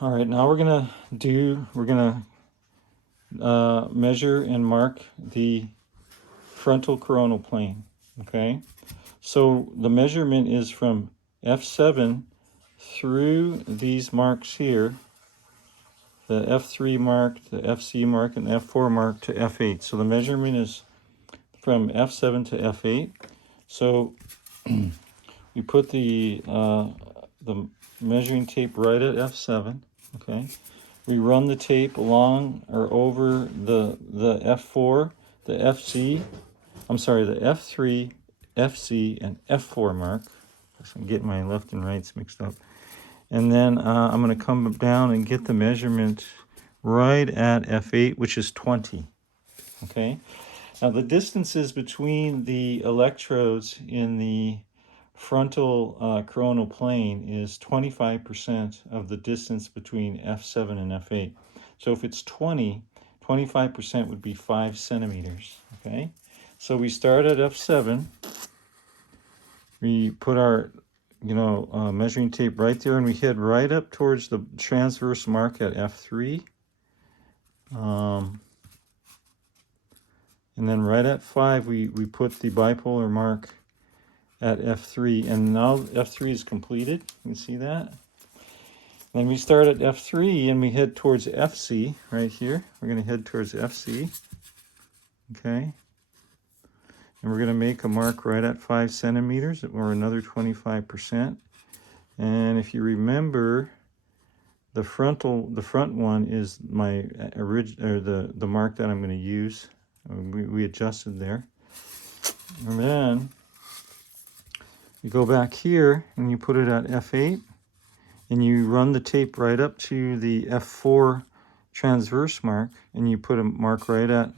All right, now we're gonna measure and mark the frontal coronal plane. Okay, so the measurement is from F7 through these marks here, the F3 mark, the FC mark, and the F4 mark to F8. So the measurement is from F7 to F8. So we put the measuring tape right at F7. Okay, we run the tape along or over the F4, the FC. I'm sorry, the F3, FC, and F4 mark. I'm getting my left and rights mixed up. And then I'm going to come down and get the measurement right at F8, which is 20. Okay. Now the distances between the electrodes in the frontal coronal plane is 25% of the distance between F7 and F8. So if it's 20, 25% would be 5 centimeters. Okay. So we start at F7. We put our measuring tape right there, and we head right up towards the transverse mark at F3. And then right at 5, we put the bipolar mark at F3. And now F3 is completed. You can see that. Then we start at F3 and we head towards FC right here. We're going to head towards FC. Okay. And we're going to make a mark right at 5 centimeters, or another 25%. And if you remember, the front one is my original, the mark that I'm going to use. We adjusted there. And then you go back here and you put it at F8, and you run the tape right up to the F4 transverse mark, and you put a mark right at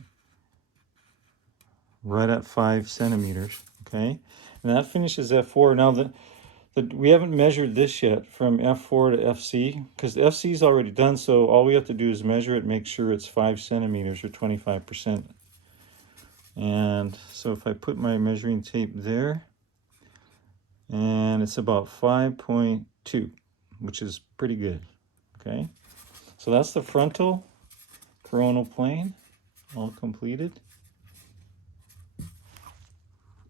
5 centimeters. Okay, and that finishes F4. Now we haven't measured this yet from F4 to FC, because the FC is already done, so all we have to do is measure it, make sure it's 5 centimeters or 25%. And so if I put my measuring tape there, and it's about 5.2, which is pretty good. Okay, so that's the frontal coronal plane, all completed.